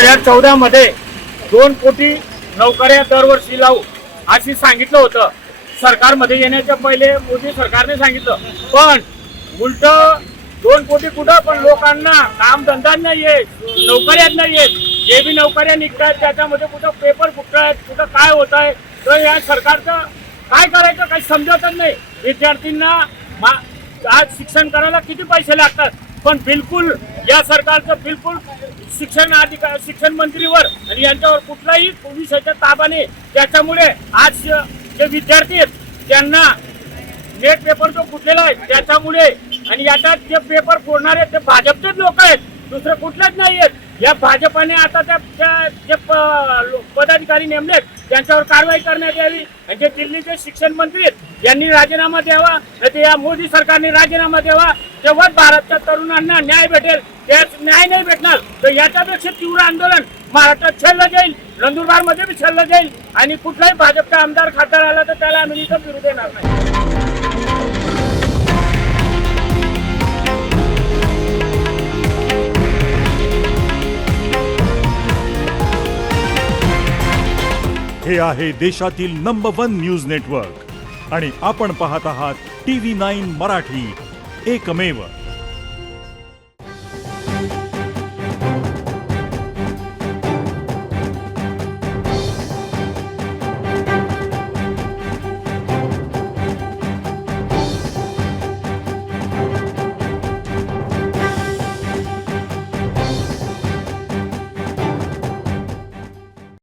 2014 मध्ये 2 कोटी नोकऱ्या दरवर्षी लावू अशी सांगितलं होतं सरकारमध्ये येण्याच्या पहिले मोदी सरकारने सांगितलं. पण उलट 2 कोटी कुठं, पण लोकांना काम धंदा नाहीये, नोकऱ्या नाहीयेत. जे बी नोकऱ्या निघतात त्याच्यामध्ये कुठं पेपर फुटतायत, कुठं काय होत आहे. तर या सरकारचं काय करायचं काही समजतच नाही. विद्यार्थ्यांना आज शिक्षण करायला किती पैसे लागतात, पण बिलकुल या सरकारचं बिलकुल शिक्षण मंत्रीवर आणि यांच्यावर कुठलाही विषयाचा ताबा नाही. त्याच्यामुळे आज जे विद्यार्थी आहेत त्यांना नेट पेपर जो फुटलेला आहे त्याच्यामुळे, आणि याच्यात जे पेपर फोडणारे ते भाजपचेच लोक आहेत, दुसरे कुठलेच नाही आहेत. या भाजपाने आता जे पदाधिकारी नेमलेत त्यांच्यावर कारवाई करण्यात यावी. आणि जे दिल्लीचे शिक्षण मंत्री आहेत यांनी राजीनामा द्यावा, नाही या मोदी सरकारने राजीनामा द्यावा. तेव्हाच भारताच्या तरुणांना न्याय भेटेल. त्याच न्याय नाही भेटणार तर याच्यापेक्षा तीव्र आंदोलन महाराष्ट्रात छेडलं जाईल, नंदुरबार मध्ये बी छेडलं जाईल. आणि कुठलाही भाजपचा आमदार खासदार आला तर त्याला आम्ही इथं फिरू देणार नाही. हे आहे देशातील नंबर 1 न्यूज नेटवर्क आणि आपण पाहत आहात TV9 मराठी, एकमेव.